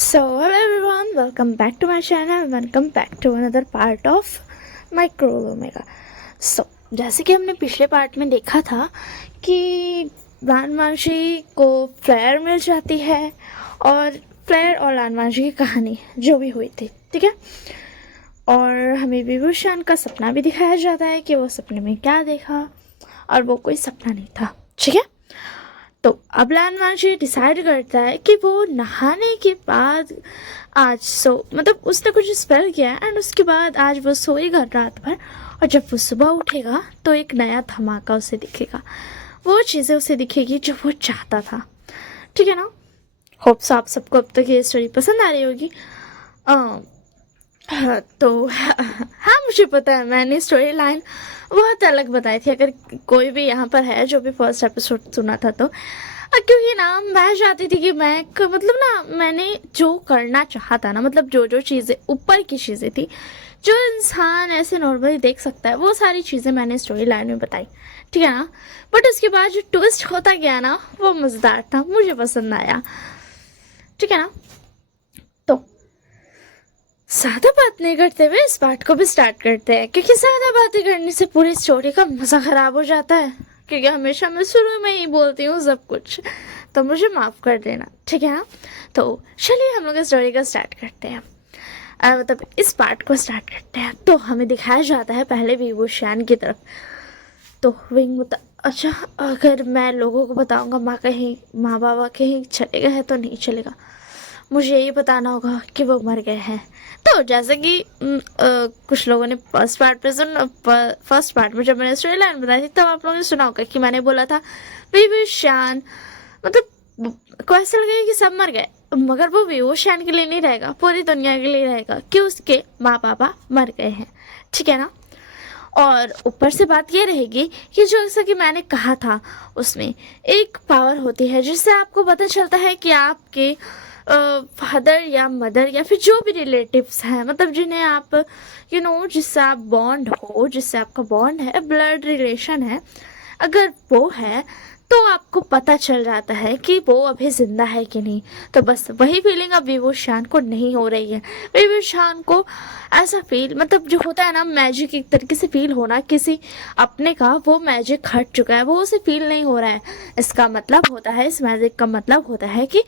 So, hello everyone, welcome back to my channel, welcome back to another part of Micro Omega. So, जैसे कि हमने पिछले part में देखा था कि लानमांशी को फ्लेयर मिल जाती है और फ्लेयर और लानमांशी की कहानी जो भी हुई थी, ठीक है। और हमें विभूषण का सपना भी दिखाया जाता है कि वो सपने में क्या देखा और वो कोई सपना नहीं था, ठीक है। तो अब लानमांशी डिसाइड करता है कि वो नहाने के बाद आज मतलब उसने कुछ स्पेल किया है एंड उसके बाद आज वो सोएगा रात भर और जब वो सुबह उठेगा तो एक नया धमाका उसे दिखेगा, वो चीज़ें उसे दिखेगी जो वो चाहता था, ठीक है ना। होप्स आप सबको अब तक ये स्टोरी पसंद आ रही होगी। तो हाँ मुझे पता है मैंने स्टोरी लाइन बहुत अलग बताई थी, अगर कोई भी यहाँ पर है जो भी फर्स्ट एपिसोड सुना था तो क्योंकि ना मैं चाहती थी कि मतलब ना मैंने जो करना चाहा ना, मतलब जो जो चीज़ें ऊपर की चीज़ें थी जो इंसान ऐसे नॉर्मली देख सकता है वो सारी चीज़ें मैंने स्टोरी लाइन में बताई, ठीक है ना। बट उसके बाद जो ट्विस्ट होता गया ना वो मज़ेदार था, मुझे पसंद आया, ठीक है ना। तो ज़्यादा बात नहीं करते हुए इस पार्ट को भी स्टार्ट करते हैं, क्योंकि ज़्यादा बातें करने से पूरी स्टोरी का मज़ा ख़राब हो जाता है, क्योंकि हमेशा मैं शुरू में ही बोलती हूँ सब कुछ, तो मुझे माफ़ कर देना, ठीक है ना। तो चलिए हम लोग इस स्टोरी का स्टार्ट करते हैं, मतलब इस पार्ट को स्टार्ट करते हैं। तो हमें दिखाया जाता है पहले विभूषण की तरफ। तो विंग अच्छा अगर मैं लोगों को बताऊँगा माँ बाबा कहीं चले गए हैं तो नहीं चलेगा, मुझे यही बताना होगा कि वो मर गए हैं। तो जैसे कि कुछ लोगों ने फर्स्ट पार्ट में जब मैंने स्टोरी लाइन बताई थी तब आप लोगों ने सुना होगा कि मैंने बोला था विभूषण मतलब को ऐसा लगेगा कि सब मर गए, मगर वो विभूषण के लिए नहीं रहेगा, पूरी दुनिया के लिए रहेगा कि उसके माँ बाबा मर गए हैं, ठीक है ना। और ऊपर से बात ये रहेगी कि जो जैसा कि मैंने कहा था उसमें एक पावर होती है जिससे आपको पता चलता है कि आपके फादर या मदर या फिर जो भी रिलेटिव्स हैं, मतलब जिन्हें आप जिससे आप बॉन्ड हो, जिससे आपका बॉन्ड है, ब्लड रिलेशन है, अगर वो है तो आपको पता चल जाता है कि वो अभी जिंदा है कि नहीं। तो बस वही फीलिंग अब विभूषण को नहीं हो रही है। विभूषण को ऐसा फील मतलब जो होता है ना मैजिक एक तरीके से फील होना किसी अपने का, वो मैजिक हट चुका है, वो उसे फील नहीं हो रहा है। इसका मतलब होता है, इस मैजिक का मतलब होता है कि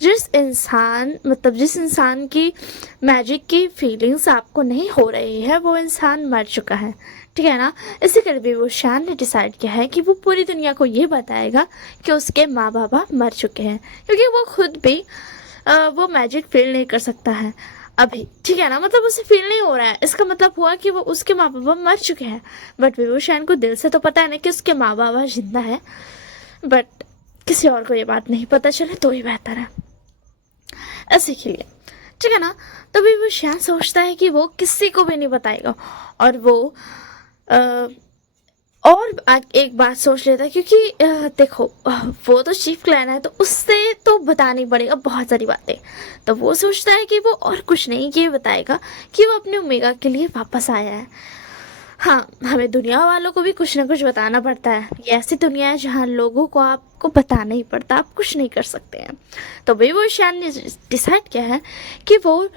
जिस इंसान की मैजिक की फीलिंग्स आपको नहीं हो रही है वो इंसान मर चुका है, ठीक है ना। इसी कर विभूषण ने डिसाइड किया है कि वो पूरी दुनिया को ये बताएगा कि उसके माँ बाबा मर चुके हैं, क्योंकि वो खुद भी वो मैजिक फील नहीं कर सकता है अभी, ठीक है ना। मतलब उसे फील नहीं हो रहा है, इसका मतलब हुआ कि वो उसके माँ बाबा मर चुके हैं। बट विभूषण को दिल से तो पता है ना कि उसके माँ बाबा जिंदा है, बट किसी और को ये बात नहीं पता चले तो ही बेहतर है ऐसे के लिए, ठीक है ना। तभी वो श्याम सोचता है कि वो किसी को भी नहीं बताएगा और वो एक बात सोच लेता है, क्योंकि देखो वो तो चीफ क्लैन है तो उससे तो बतानी पड़ेगा बहुत सारी बातें। तो वो सोचता है कि वो और कुछ नहीं ये बताएगा कि वो अपने ओमेगा के लिए वापस आया है। हाँ हमें दुनिया वालों को भी कुछ ना कुछ बताना पड़ता है, ये ऐसी दुनिया है जहाँ लोगों को आपको बताना ही पड़ता, आप कुछ नहीं कर सकते हैं। तो भाई वो शान ने डिसाइड किया है कि वो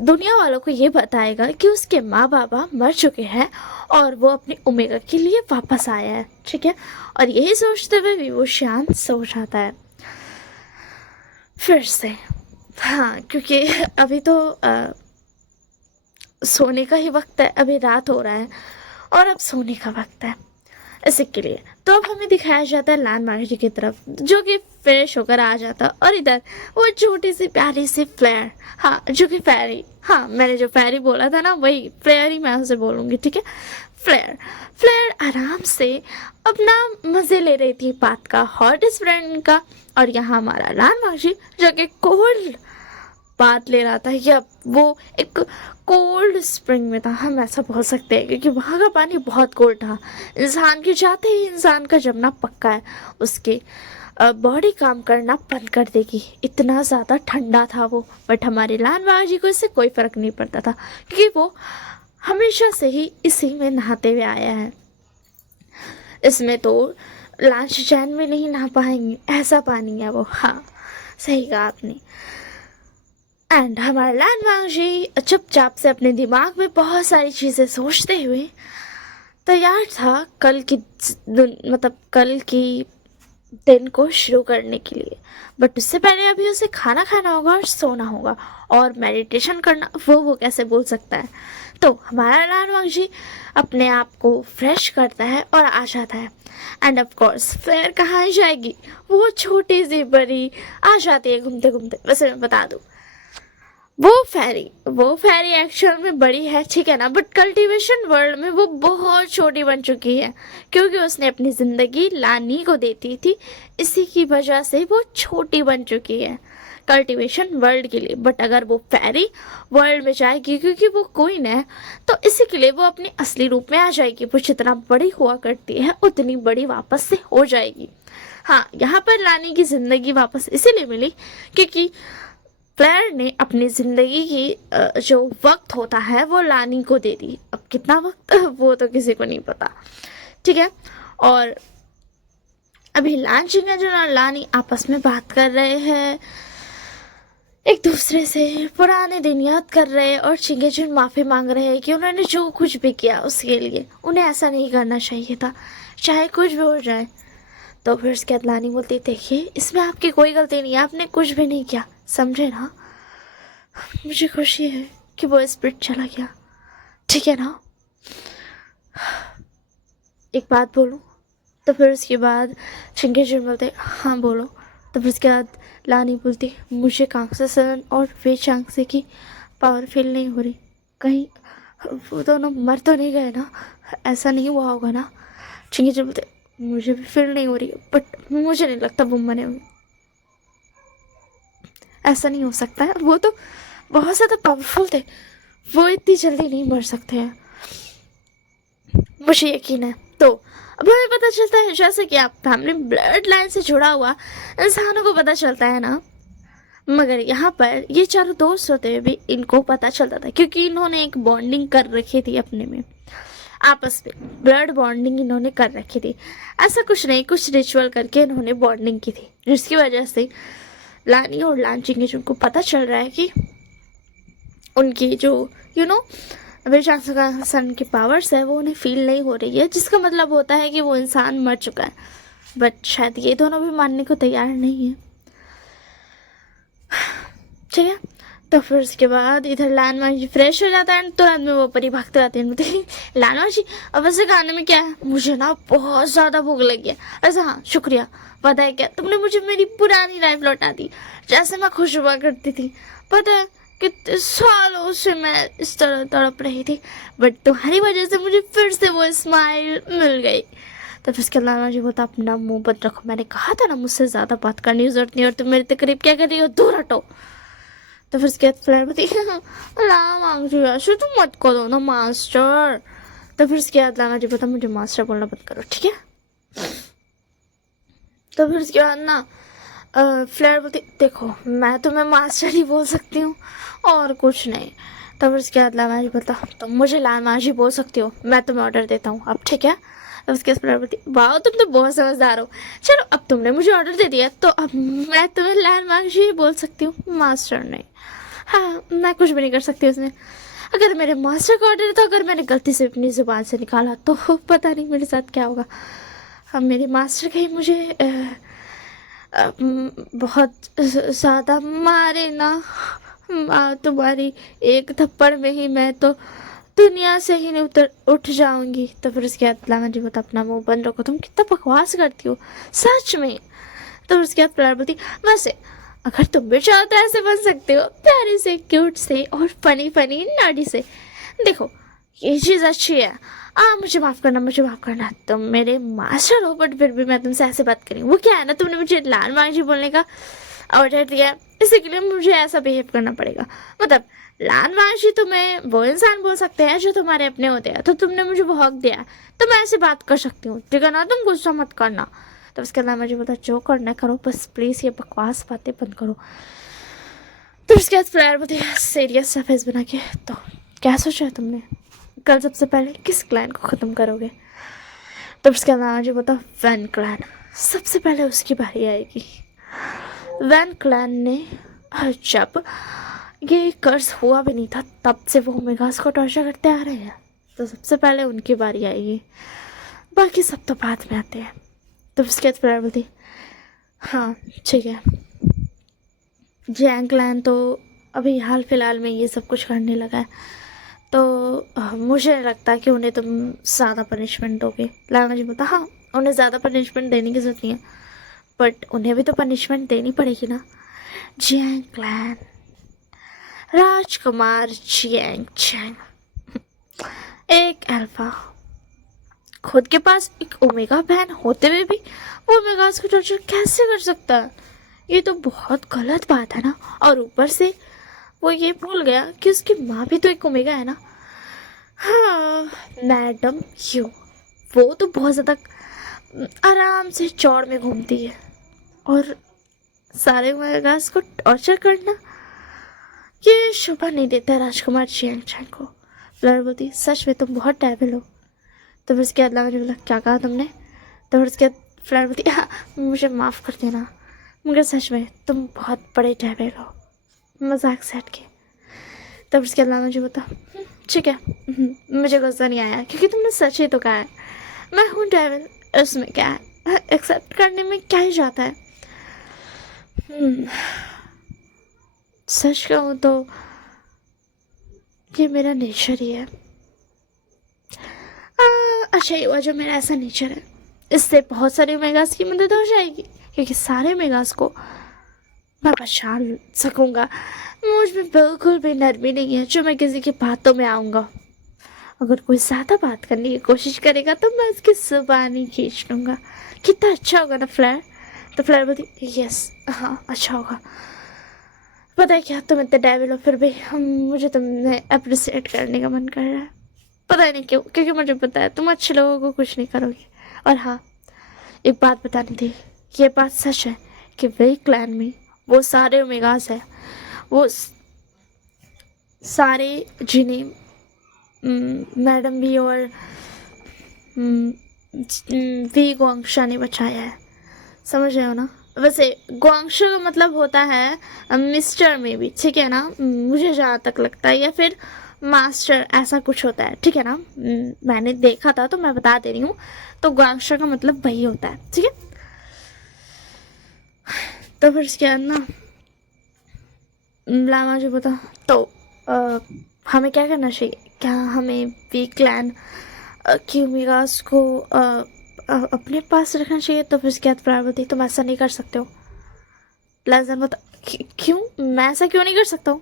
दुनिया वालों को ये बताएगा कि उसके माँ बाबा मर चुके हैं और वो अपने ओमेगा के लिए वापस आया है, ठीक है। और यही सोचते हुए वो शान सो जाता है फिर से। हाँ क्योंकि अभी तो सोने का ही वक्त है, अभी रात हो रहा है और अब सोने का वक्त है इसी के लिए। तो अब हमें दिखाया जाता है लानमांशी की तरफ जो कि फ्रेश होकर आ जाता और इधर वो छोटी सी प्यारी सी फ्लेयर, हाँ जो कि फेरी, हाँ मैंने जो फेरी बोला था ना वही फ्लेयर ही मैं उसे बोलूँगी, ठीक है। फ्लेयर फ्लेयर आराम से अपना मज़े ले रही थी बात का, हॉटेस्ट फ्रेंड का। और यहाँ हमारा लानमांशी जो कि कोल्ड बात ले रहा था कि अब वो एक कोल्ड स्प्रिंग में था, हम ऐसा बोल सकते हैं, क्योंकि वहाँ का पानी बहुत कोल्ड था। इंसान के जाते ही इंसान का जमना पक्का है, उसके बॉडी काम करना बंद कर देगी, इतना ज़्यादा ठंडा था वो। बट हमारे लाल जी को इससे कोई फ़र्क नहीं पड़ता था, क्योंकि वो हमेशा से ही इसी में नहाते हुए आया है। इसमें तो लांच चैन में नहीं नहा पाएंगे, ऐसा पानी है वो। हाँ सही कहा आपने। तो हमारे लाल जी को एंड हमारा लैंडमार्क जी चुपचाप से अपने दिमाग में बहुत सारी चीज़ें सोचते हुए तैयार था मतलब कल की दिन को शुरू करने के लिए। बट उससे पहले अभी उसे खाना खाना होगा और सोना होगा और मेडिटेशन करना, वो कैसे बोल सकता है। तो हमारा लैंडमार्क जी अपने आप को फ्रेश करता है और आ जाता है। एंड ऑफ कोर्स फिर कहाँ जाएगी, वो छोटी सी परी आ जाती है घूमते घूमते। वैसे मैं बता दूँ, वो फैरी एक्चुअल में बड़ी है, ठीक है ना, बट कल्टीवेशन वर्ल्ड में वो बहुत छोटी बन चुकी है क्योंकि उसने अपनी ज़िंदगी लानी को देती थी। इसी की वजह से वो छोटी बन चुकी है कल्टीवेशन वर्ल्ड के लिए। बट अगर वो फैरी वर्ल्ड में जाएगी, क्योंकि वो क्वीन है, तो इसी के लिए वो अपने असली रूप में आ जाएगी। वो जितना बड़ी हुआ करती है उतनी बड़ी वापस से हो जाएगी। हाँ, यहाँ पर लानी की ज़िंदगी वापस इसीलिए मिली क्योंकि फ्लेयर ने अपनी ज़िंदगी की जो वक्त होता है वो लानी को दे दी। अब कितना वक्त वो तो किसी को नहीं पता, ठीक है। और अभी लांचिंग है जो ना लानी आपस में बात कर रहे हैं, एक दूसरे से पुराने दिन याद कर रहे हैं और चिंगेजुन माफ़ी मांग रहे हैं कि उन्होंने जो कुछ भी किया उसके लिए उन्हें ऐसा नहीं करना चाहिए था, चाहे कुछ भी हो जाए। तो फिर उसके बाद लानी बोलती, देखिए इसमें आपकी कोई गलती नहीं है, आपने कुछ भी नहीं किया, समझे ना। मुझे खुशी है कि वो स्पिरिट चला गया, ठीक है ना। एक बात बोलूं? तो फिर उसके बाद चिंगेजुन बोलते, हाँ बोलो। तो फिर उसके बाद लानी बोलती, मुझे कांगसे सन और वे चांगसे की पावर फील नहीं हो रही, कहीं वो दोनों मर तो नहीं गए ना, ऐसा नहीं हुआ होगा ना। चिंगेजुन बोलते, मुझे भी फील नहीं हो रही, बट मुझे नहीं लगता वो मरे हुए, ऐसा नहीं हो सकता है, वो तो बहुत ज़्यादा पावरफुल थे, वो इतनी जल्दी नहीं मर सकते हैं, मुझे यकीन है। तो अब हमें पता चलता है जैसे कि आप फैमिली ब्लड लाइन से जुड़ा हुआ इंसानों को पता चलता है ना, मगर यहाँ पर ये चारों दोस्त होते हुए भी इनको पता चलता था क्योंकि इन्होंने एक बॉन्डिंग कर रखी थी अपने में, आपस में ब्लड बॉन्डिंग इन्होंने कर रखी थी। ऐसा कुछ नहीं, कुछ रिचुअल करके इन्होंने बॉन्डिंग की थी, जिसकी वजह से लानी और लांचिंग जिनको पता चल रहा है कि उनकी जो सन की पावर्स है वो उन्हें फील नहीं हो रही है, जिसका मतलब होता है कि वो इंसान मर चुका है। बट शायद ये दोनों भी मानने को तैयार नहीं है, ठीक है। तो फिर उसके बाद इधर लैंडमार्क जी फ्रेश हो जाता है, तुरंत में वो परी भागते आते हैं, बोलते लैंडमार्क जी अब वैसे खाने में क्या है, मुझे ना बहुत ज़्यादा भूख लगी है। ऐसा हाँ शुक्रिया, पता है क्या, तुमने मुझे मेरी पुरानी लाइफ लौटा दी, जैसे मैं खुश हुआ करती थी। पता है कितने सालों से मैं इस तरह तड़प रही थी, बट तुम्हारी वजह से मुझे फिर से वो स्माइल मिल गई। तो फिर उसके अलावा जी बोलता, अपना मुंह बंद रखो, मैंने कहा था ना मुझसे ज़्यादा बात करने की जरूरत नहीं, और तुम मेरे करीब क्या कर रही हो, दूर हटो। तो फिर उसके बाद फ्लैट बोलती, लांग जी ऐसे तुम मत करो ना मास्टर। तो फिर उसके बाद लांगा जी बोलता, मुझे मास्टर बोलना बंद करो, ठीक है। तो फिर उसके बाद ना फ्लेयर बोलती, देखो मैं तुम्हें मास्टर ही बोल सकती हूँ और कुछ नहीं। तो फिर उसके बाद लांगा जी बोलता, तुम मुझे लांगा जी बोल सकती हो, मैं तुम्हें ऑर्डर देता हूँ अब, ठीक है। अब उसके बाद फ्लेयर बोलती, वाह तुम तो बहुत समझदार हो, चलो अब तुमने मुझे ऑर्डर दे दिया तो अब मैं तुम्हें लैंडमार्क जी बोल सकती हूँ, मास्टर नहीं। हाँ मैं कुछ भी नहीं कर सकती उसमें, अगर मेरे मास्टर का ऑर्डर है, तो अगर मैंने गलती से अपनी ज़ुबान से निकाला तो पता नहीं मेरे साथ क्या होगा। अब मेरे मास्टर कहीं मुझे बहुत ज़्यादा मारे ना, तुम्हारी एक थप्पड़ में ही मैं तो दुनिया से ही नहीं उठ जाऊंगी। तो फिर उसके बाद लांगा जी बोलता, अपना मुंह बंद रखो, तुम कितना बकवास करती हो सच में। तो उसके बाद प्यार बोलती, वैसे अगर तुम भी चाहो तो ऐसे बन सकते हो, प्यारे से क्यूट से और फनी नाडी से। देखो ये चीज़ अच्छी है, मुझे माफ़ करना, तुम मेरे मास्टर हो बट फिर भी मैं तुमसे ऐसे बात करी, वो क्या है ना, तुमने मुझे लांडमार्क जी बोलने का ऑर्डर दिया, इसी के लिए मुझे ऐसा बिहेव करना पड़ेगा। मतलब लांडमार्क जी तुम्हें वो इंसान बोल सकते हैं जो तुम्हारे अपने होते हैं, तो तुमने मुझे वो हक दिया है तो मैं ऐसे बात कर सकती हूँ, ठीक है ना, तुम गुस्सा मत करना। तो उसके बाद मुझे बोलता, जो करना करो, बस प्लीज़ ये बकवास बातें बंद करो। तो उसके बाद फ्लेयर बोलती, सीरियस सा फेस बना के, तो क्या सोचा है तुमने, कल सबसे पहले किस क्लैन को ख़त्म करोगे। तो उसके बाद मुझे बोलता, वैन क्लैन, सबसे पहले उसकी बारी आएगी। वैन क्लैन ने जब ये कर्ज हुआ भी नहीं था, तब से वो ओमेगास को टॉर्चर करते आ रहे हैं, तो सबसे पहले उनकी बारी आएगी, बाकी सब तो बाद में आते हैं। तो उसके बाद फ्लावर बोलती हाँ ठीक है, जैंग क्लैन तो अभी हाल फिलहाल में ये सब कुछ करने लगा है, तो मुझे नहीं लगता कि उन्हें तुम ज़्यादा पनिशमेंट दोगे। लाना जी बोलता हाँ, उन्हें ज़्यादा पनिशमेंट देने की ज़रूरत नहीं है, बट उन्हें भी तो पनिशमेंट देनी पड़ेगी ना। जैंग क्लैन, राजकुमार जियांग चैंग, एक अल्फा, खुद के पास एक ओमेगा बहन होते हुए भी वो ओमेगास को टॉर्चर कैसे कर सकता है? ये तो बहुत गलत बात है ना। और ऊपर से वो ये भूल गया कि उसकी माँ भी तो एक ओमेगा है ना। हाँ, मैडम यू, वो तो बहुत ज़्यादा आराम से चौड़ में घूमती है, और सारे ओमेगास को टॉर्चर करना ये शोभा नहीं देता राजकुमार जियांग चैंग को। फ्लावर बोलती सच में तुम बहुत डेविल हो। तो फिर उसके बाद लावा ने बोला क्या कहा तुमने? तो फिर उसके बाद फ्लावर बोलती हाँ मुझे माफ़ कर देना, मगर सच में तुम बहुत बड़े डेविल हो, मजाक से हट के। तब उसके बाद लावा जी बोलता ठीक है, मुझे गुस्सा नहीं आया क्योंकि तुमने सच ही तो कहा है, मैं हूँ डेविल, उसमें क्या है, एक्सेप्ट करने में क्या ही जाता है। सच कहूँ तो ये मेरा नेचर ही है। अच्छा ये हुआ जो मेरा ऐसा नेचर है, इससे बहुत सारे ओमेगास की मदद हो जाएगी, क्योंकि सारे ओमेगास को मैं पहचान सकूँगा। मुझ में बिल्कुल भी नरमी नहीं है जो मैं किसी की बातों में आऊँगा। अगर कोई ज़्यादा बात करने की कोशिश करेगा तो मैं उसकी ज़ुबान ही खींच लूँगा। कितना अच्छा होगा ना फ्लैर? तो फ्लैर बोलती यस हाँ अच्छा होगा। पता है क्या, तुम इतने डेविल हो फिर भी मुझे तुमने अप्रिसिएट करने का मन कर रहा है। पता नहीं क्यों, क्योंकि मुझे पता है तुम अच्छे लोगों को कुछ नहीं करोगे। और हाँ, एक बात बतानी थी, ये बात सच है कि वही क्लैन में वो सारे ओमेगास है, वो सारे जिन्हें मैडम भी और वी गुआंगशा ने बचाया है, समझ रहे हो ना? वैसे गुआंगशा का मतलब होता है मिस्टर में भी, ठीक है ना, मुझे जहाँ तक लगता है, या फिर मास्टर, ऐसा कुछ होता है, ठीक है ना। मैंने देखा था तो मैं बता दे रही हूँ। तो गुआंगशा का मतलब वही होता है, ठीक है। तो फिर इसके बाद ना लामा जी बता तो हमें क्या करना चाहिए? क्या हमें वी क्लैन की ओमेगास को अपने पास रखना चाहिए? तो फिर इसके बाद पार्वती तुम ऐसा नहीं कर सकते हो। लाजन बता क्यों, मैं ऐसा क्यों नहीं कर सकता हूँ?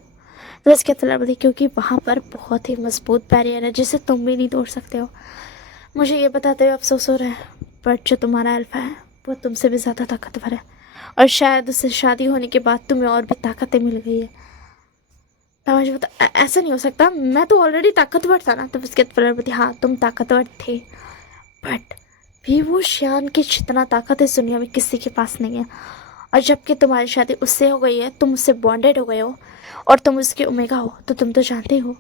तो इसके बाद पार्वती क्योंकि वहाँ पर बहुत ही मजबूत बैरियर है जिसे तुम भी नहीं तोड़ सकते हो। मुझे ये बताते हुए अफसोस हो रहा है, बट जो तुम्हारा अल्फा है वो तुमसे भी ज़्यादा ताकतवर है, और शायद उससे शादी होने के बाद तुम्हें और भी ताकतें मिल गई है। मुझे बता ऐसा नहीं हो सकता, मैं तो ऑलरेडी ताकतवर था ना। तो उसके बाद हाँ तुम ताकतवर थे, बट भी वो श्यान की जितना ताकत इस दुनिया में किसी के पास नहीं है। और जबकि तुम्हारी शादी उससे हो गई है, तुम उससे बॉन्डेड हो गए हो और तुम उसके ओमेगा हो, तो तुम तो जानते हो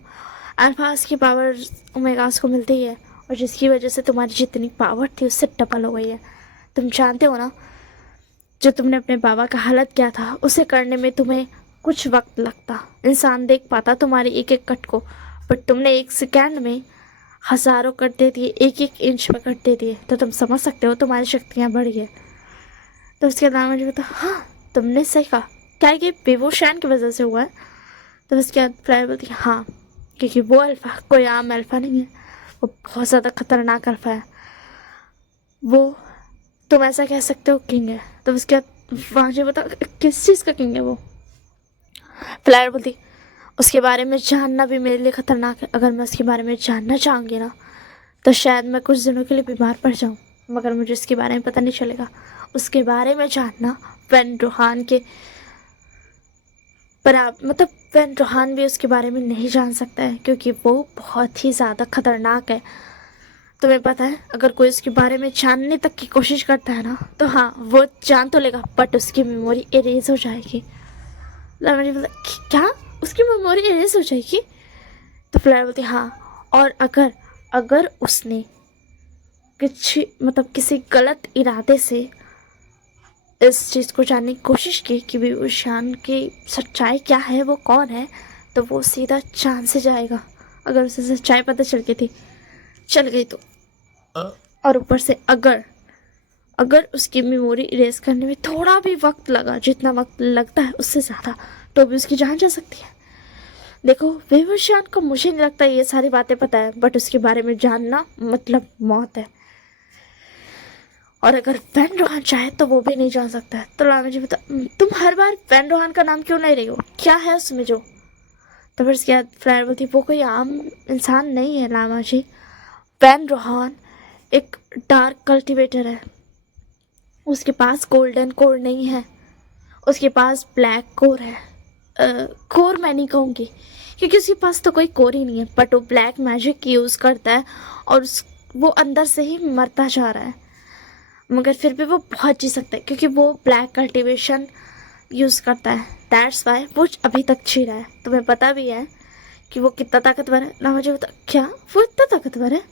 अल्फास की पावर ओमेगास को मिलती है, और जिसकी वजह से तुम्हारी जितनी पावर थी उससे डबल हो गई है। तुम जानते हो ना, जो तुमने अपने बाबा का हालत किया था उसे करने में तुम्हें कुछ वक्त लगता, इंसान देख पाता तुम्हारी एक एक कट को, बट तुमने एक सेकेंड में हज़ारों कट दे दिए, एक एक इंच में कट दे दिए। तो तुम समझ सकते हो तुम्हारी शक्तियाँ बढ़ी है। तो उसके बाद मुझे बता हाँ तुमने सही कहा, क्या ये बेवोशान की वजह से हुआ है? तो उसके बाद फ्लायर बोलती हाँ, क्योंकि वो अल्फ़ा कोई आम अल्फ़ा नहीं है, वो बहुत ज़्यादा खतरनाक अल्फ़ा है। वो तुम ऐसा कह सकते हो किंग है। तो उसके बाद वहाँ से बता किस चीज़ का किंग है वो? फ्लायर बोलती उसके बारे में जानना भी मेरे लिए ख़तरनाक है। अगर मैं उसके बारे में जानना चाहूँगी ना तो शायद मैं कुछ दिनों के लिए बीमार पड़ जाऊँ, मगर मुझे उसके बारे में पता नहीं चलेगा। उसके बारे में जानना वेन रोहान के मतलब वेन रोहान भी उसके बारे में नहीं जान सकता है, क्योंकि वो बहुत ही ज़्यादा ख़तरनाक है। तुम्हें पता है अगर कोई उसके बारे में जानने तक की कोशिश करता है ना तो हाँ वो जान तो लेगा, बट उसकी मेमोरी इरेज हो जाएगी। मुझे बोला क्या उसकी मेमोरी इरेज हो जाएगी? तो फ्लायर बोलती हाँ, और अगर उसने किसी गलत इरादे से इस चीज़ को जानने की कोशिश की कि बेबूशान की सच्चाई क्या है, वो कौन है, तो वो सीधा चांद से जाएगा। अगर उसे सच्चाई पता चल गई तो। और ऊपर से अगर उसकी मेमोरी इरेज करने में थोड़ा भी वक्त लगा, जितना वक्त लगता है उससे ज़्यादा, तो भी उसकी जान जा सकती है। देखो विवशान को मुझे नहीं लगता ये सारी बातें पता है, बट उसके बारे में जानना मतलब मौत है। और अगर वैन रोहान चाहे तो वो भी नहीं जान सकता है। तो लामा जी बता, तुम हर बार वैन रोहान का नाम क्यों नहीं रही हो? क्या है उसमें जो? तो फिर उसके बाद फ्लायर बोलती, वो कोई आम इंसान नहीं है लामा जी। वैन रोहान एक डार्क कल्टिवेटर है। उसके पास गोल्डन कोर नहीं है, उसके पास ब्लैक कोर है। कोर मैं नहीं कहूँगी क्योंकि उसके पास तो कोई कोर ही नहीं है, बट वो ब्लैक मैजिक यूज़ करता है और वो अंदर से ही मरता जा रहा है, मगर फिर भी वो बहुत जी सकता है क्योंकि वो ब्लैक कल्टिवेशन यूज़ करता है। दैट्स वाई वो अभी तक जी रहा है। तुम्हें पता भी है कि वो कितना ताकतवर है ना? मुझे बता, क्या वो इतना ताकतवर है?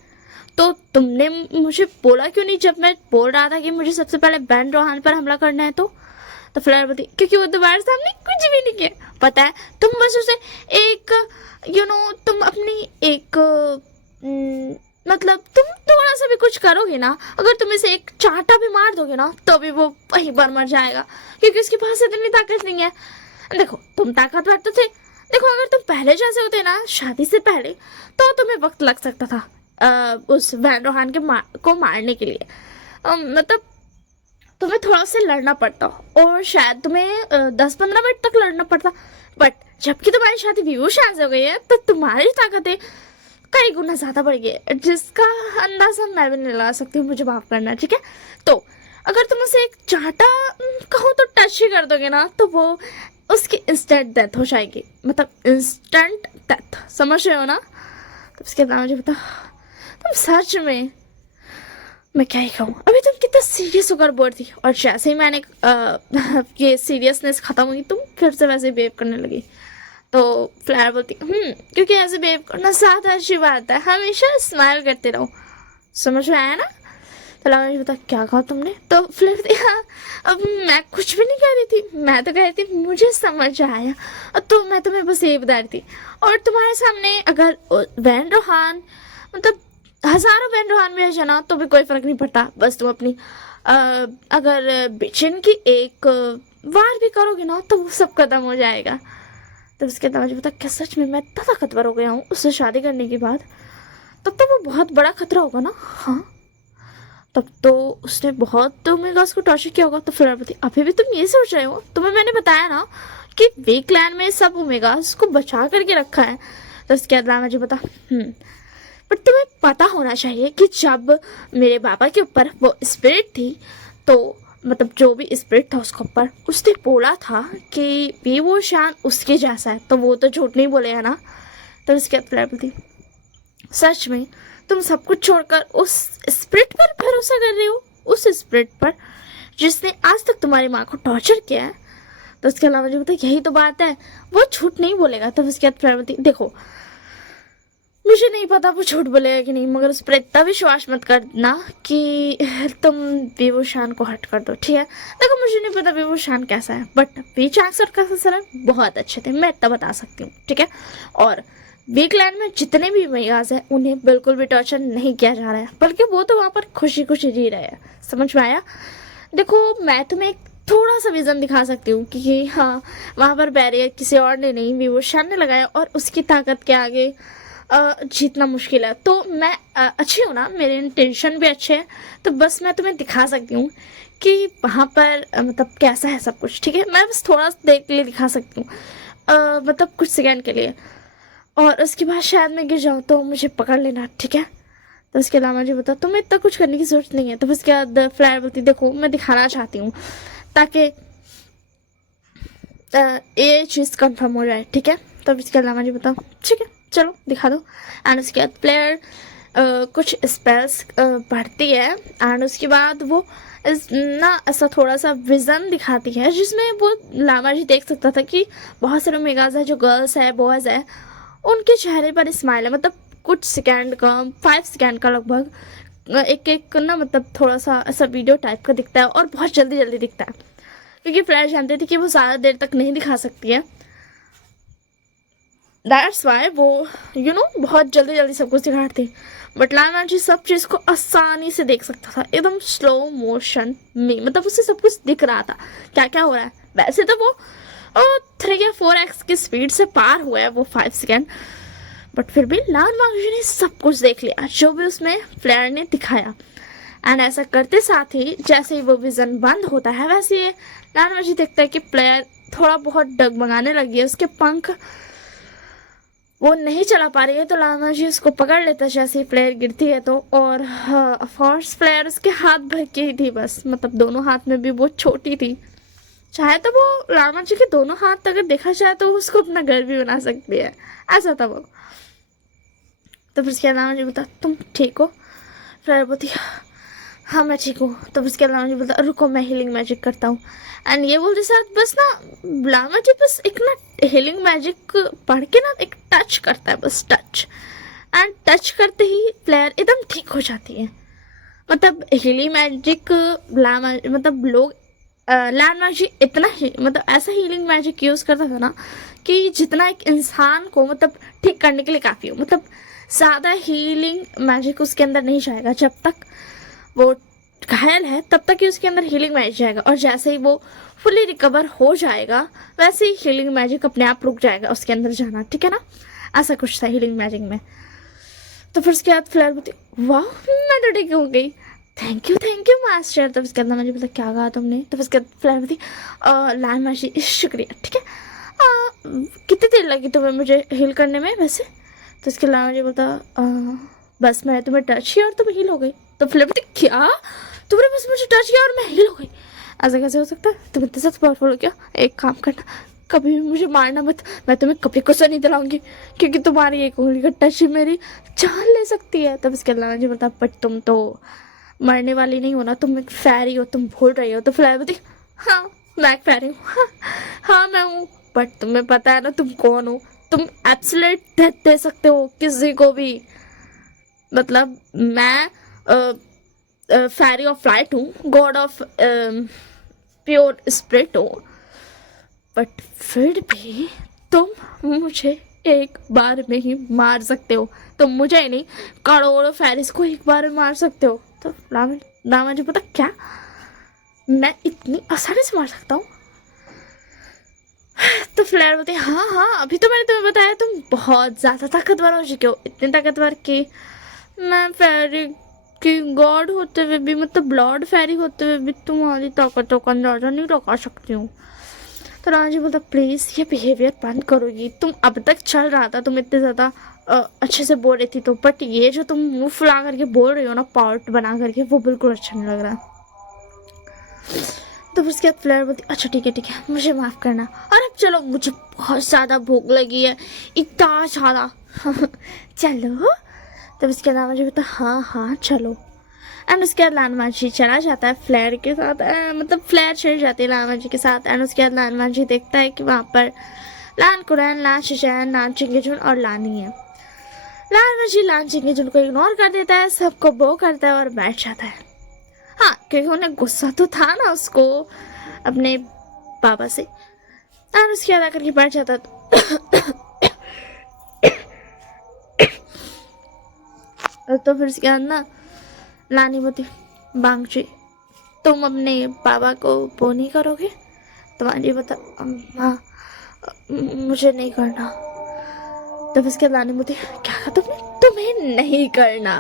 तो तुमने मुझे बोला क्यों नहीं जब मैं बोल रहा था कि मुझे सबसे पहले वैन रोहान पर हमला करना है? तो फ्लेयर बोलती, क्योंकि वो दोबारा सामने कुछ भी नहीं किया। पता है तुम बस उसे एक तुम अपनी एक मतलब तुम थोड़ा सा भी कुछ करोगे ना, अगर तुम इसे एक चांटा भी मार दोगे ना तो भी वो वहीं पर मर जाएगा क्योंकि उसके पास इतनी ताकत नहीं है। देखो तुम ताकतवर तो थे, देखो अगर तुम पहले जैसे होते ना शादी से पहले तो तुम्हें वक्त लग सकता था उस वैन रोहान को मारने के लिए। मतलब तुम्हें थोड़ा सा लड़ना पड़ता और शायद तुम्हें 10-15 मिनट तक लड़ना पड़ता, बट जबकि तुम्हारी शादी विवशान से हो गई है तो तुम्हारी ताकतें कई गुना ज़्यादा बढ़ गई है, जिसका अंदाजा मैं भी नहीं लगा सकती हूँ। मुझे माफ़ करना, ठीक है? तो अगर तुम उसे एक चांटा कहूँ तो टच ही कर दोगे ना तो वो उसकी इंस्टेंट डेथ हो जाएगी, मतलब इंस्टेंट डेथ, समझ रहे हो ना? तो उसके बाद मुझे बता, तुम सच में, मैं क्या ही कहूँ, अभी तुम कितना सीरियस होकर बोल थी और जैसे ही मैंने ये सीरियसनेस खत्म हुई तुम फिर से वैसे बिहेव करने लगी। तो फ्लायर बोलती, क्योंकि ऐसे बिहेव करना ज़्यादा अच्छी बात है, हमेशा स्माइल करते रहो, समझ में आया ना? तो लामा जी बता, क्या कहा तुमने? तो फ्लेयर बोलती, हाँ अब मैं कुछ भी नहीं कह रही थी, मैं तो कह रही थी मुझे समझ आया तो मैं तुम्हें बस यही बता रही थी। और तुम्हारे सामने अगर वैन रोहान मतलब हज़ारों वैन रोहान में जाना तो भी कोई फ़र्क नहीं पड़ता, बस तुम अपनी अगर बेचैन की एक वार भी करोगे ना तो वो सब खत्म हो जाएगा। तो उसके बाद मुझे पता, क्या सच में मैं इतना ताकतवर हो गया हूँ उससे शादी करने के बाद? तब तो वो बहुत बड़ा खतरा होगा ना? हाँ तब तो उसने बहुत ओमेगास को टॉर्चर किया होगा। तो फिर अभी भी तुम ये सोच रहे हो? तुम्हें मैंने बताया ना कि वे क्लैन में सब ओमेगास को बचा करके रखा है। तो उसके बाद मुझे बता, बट तुम्हें पता होना चाहिए कि जब मेरे बाबा के ऊपर वो स्पिरिट थी तो मतलब जो भी स्पिरिट था उसके ऊपर उसने बोला था कि विवशान उसके जैसा है, तो वो तो झूठ नहीं बोलेगा ना? तो उसके बाद बोलती, सच में तुम सब कुछ छोड़कर उस स्पिरिट पर भरोसा कर रहे हो, उस स्पिरिट पर जिसने आज तक तुम्हारी माँ को टॉर्चर किया है? तो उसके अलावा जो बता, यही तो बात है, वो झूठ नहीं बोलेगा। तो उसके बाद बोलती, देखो मुझे नहीं पता वो झूठ बोलेगा कि नहीं, मगर उस पर इतना विश्वास मत करना कि तुम विवशान को हट कर दो, ठीक है? देखो मुझे नहीं पता विवशान कैसा है, बट वीचांक्स और सर बहुत अच्छे थे, मैं इतना बता सकती हूँ, ठीक है? और वीकलैंड में जितने भी मेगास हैं उन्हें बिल्कुल भी टॉर्चर नहीं किया जा रहा है, बल्कि वो तो वहाँ पर खुशी खुशी जी रहे हैं, समझ में आया? देखो मैं तुम्हें एक थोड़ा सा विजन दिखा सकती हूँ कि हाँ वहाँ पर बैरियर किसी और ने नहीं, विवशान ने लगाया और उसकी ताकत के आगे जीतना मुश्किल है। तो मैं अच्छी हूँ ना, मेरे इंटेंशन भी अच्छे हैं, तो बस मैं तुम्हें दिखा सकती हूँ कि वहाँ पर मतलब कैसा है सब कुछ, ठीक है? मैं बस थोड़ा देर के लिए दिखा सकती हूँ, मतलब कुछ सेकंड के लिए, और उसके बाद शायद मैं गिर जाऊँ तो मुझे पकड़ लेना, ठीक है? तो उसके अलावा मुझे बता, तुम्हें इतना कुछ करने की जरूरत नहीं है। तो उसके बाद फ्लायर बोलती, देखो मैं दिखाना चाहती हूँ ताकि ये चीज़ कंफर्म हो जाए, ठीक है? तो इसके अलावा मुझे बताओ, ठीक है चलो दिखा दो। एंड उसके बाद प्लेयर कुछ स्पेल्स पढ़ती है एंड उसके बाद वो ना ऐसा थोड़ा सा विज़न दिखाती है जिसमें वो लामा जी देख सकता था कि बहुत सारे मेगाज है, जो गर्ल्स है बॉयज़ है, उनके चेहरे पर स्माइल है, मतलब कुछ सेकेंड का 5 सेकेंड का लगभग एक एक ना मतलब थोड़ा सा ऐसा वीडियो टाइप का दिखता है और बहुत जल्दी जल्दी दिखता है, क्योंकि फ्लैश जानते थे कि वो ज़्यादा देर तक नहीं दिखा सकती है। दैट्स वाई वो बहुत जल्दी जल्दी सब कुछ दिखाती। बट लाना जी सब चीज़ को आसानी से देख सकता था, एकदम स्लो मोशन में, मतलब उसे सब कुछ दिख रहा था क्या क्या हो रहा है। वैसे तो वो 3 या 4x की स्पीड से पार हुआ है वो 5 सेकेंड, बट फिर भी लाल मांगजी ने सब कुछ देख लिया जो भी उसमें फ्लेयर ने दिखाया। एंड ऐसा करते साथ ही जैसे ही वो विजन बंद होता है वैसे ही लाल मांगजी देखता है कि प्लेयर थोड़ा बहुत डगमगाने लगी है, उसके पंख वो नहीं चला पा रही है। तो लामा जी उसको पकड़ लेता है जैसे ही प्लेयर गिरती है तो, और फर्स्ट प्लेयर उसके हाथ भर के ही थी बस, मतलब दोनों हाथ में भी वो छोटी थी। चाहे तो वो लामा जी के दोनों हाथ अगर देखा जाए तो उसको अपना घर भी बना सकती है, ऐसा था वो। तो फिर उसके लामा जी बोलता तुम ठीक हो? प्लेयर बोलती हाँ मैं ठीक हूँ। तो उसके लामा जी बोलता रुको मैं हीलिंग मैजिक करता हूँ। एंड ये बोलते साथ बस ना लामा जी बस एक ना हीलिंग मैजिक पढ़ के ना एक टच करता है, बस टच, एंड टच करते ही प्लेयर एकदम ठीक हो जाती है। मतलब हीलिंग मैजिक मतलब लोग लैंड मैजिक इतना ही मतलब ऐसा हीलिंग मैजिक यूज़ करता था ना कि जितना एक इंसान को मतलब ठीक करने के लिए काफ़ी हो, मतलब ज़्यादा हीलिंग मैजिक उसके अंदर नहीं जाएगा। जब तक वो घायल है तब तक ही उसके अंदर हीलिंग मैजिक जाएगा, और जैसे ही वो फुली रिकवर हो जाएगा वैसे ही हीलिंग मैजिक अपने आप रुक जाएगा उसके अंदर जाना, ठीक है ना। ऐसा कुछ था हीलिंग मैजिक में। तो फिर उसके बाद फ्लेयर बोलती वाह मैं तो ठीक हो गई, थैंक यू मास्टर। तो उसके अंदर मुझे बोला क्या कहा तुमने? तो उसके बाद फ्लेयर बोलती लैंड मैजिक शुक्रिया, ठीक है। कितनी देर लगी तुम्हें मुझे हील करने में वैसे? तो उसके लैंड मैजिक बोलता बस मैं तुम्हें टच किया और तुम हील हो गई। तो फ्लेयर बोलती क्या तुमने बस मुझे टच किया और मैं हील हो गई? ऐसा कैसे हो सकता है? तुम इतने सच पावरफुल हो क्या? एक काम करना कभी भी मुझे मारना मत, मैं तुम्हें कभी गुस्सा नहीं दिलाऊंगी क्योंकि तुम्हारी एक उंगली का टच ही मेरी जान ले सकती है। तब इसके अलावा जी बता बट तुम तो मरने वाली नहीं हो ना, तुम एक फैरी हो, तुम भूल रही हो। तो फ्लाई बोलती हाँ मैं एक फैरी हूँ, हाँ मैं हूँ, बट तुम्हें पता है ना तुम कौन हो? तुम एब्सोल्यूट डेथ दे सकते हो किसी को भी। मतलब मैं फैरी ऑफ लाइट हूँ, गॉड ऑफ प्योर स्पिरिट हूँ, बट फिर भी तुम मुझे एक बार में ही मार सकते हो। तुम मुझे ही नहीं करोड़ों फैरिस को एक बार में मार सकते हो। तो रामा जी पता क्या मैं इतनी आसानी से मार सकता हूँ? तो फ्लेयर बोलते हाँ अभी तो मैंने तुम्हें बताया तुम बहुत ज़्यादा ताकतवर हो चुके हो, इतने ताकतवर कि मैं फैरी की गॉड होते हुए भी, मतलब ब्लॉड फैरी होते हुए भी तुम्हारी ताकतों का अंदाजा नहीं लगा सकती हूँ। तो राणा जी बोलता प्लीज़ ये बिहेवियर बंद करोगी? तुम अब तक चल रहा था, तुम इतने ज़्यादा अच्छे से बोल रही थी तो, बट ये जो तुम मुंह फुला करके बोल रही हो ना पार्ट बना करके, वो बिल्कुल अच्छा नहीं लग रहा। तो फिर उसके बाद फ्लेयर बोलती अच्छा ठीक है मुझे माफ़ करना, और अब चलो मुझे बहुत ज़्यादा भूख लगी है, इतना ज़्यादा चलो। तब उसके अलावा मुझे बोलता हाँ चलो। एंड उसके बाद लानमा जी चला जाता है फ्लेयर के साथ, मतलब फ्लेयर चढ़ जाती है लानमा जी के साथ। एंड उसके बाद लानमा जी देखता है कि वहाँ पर लान कुरैन, लान शिशैन, लान चिंगेजुन और लानी है। लानमा जी लान चिंगेजुन को इग्नोर कर देता है, सबको बो करता है और बैठ जाता है। हाँ क्योंकि उन्हें गुस्सा तो था ना उसको अपने पापा से। एंड उसके बाद आकर के बैठ जाता तो फिर उसके बाद ना लानी बोती बांगची तुम अपने पापा को वो नहीं करोगे? तो मांझी बता हाँ मुझे नहीं करना। तब इसके लानी बोती क्या कहा तुमने? तुम्हें नहीं करना,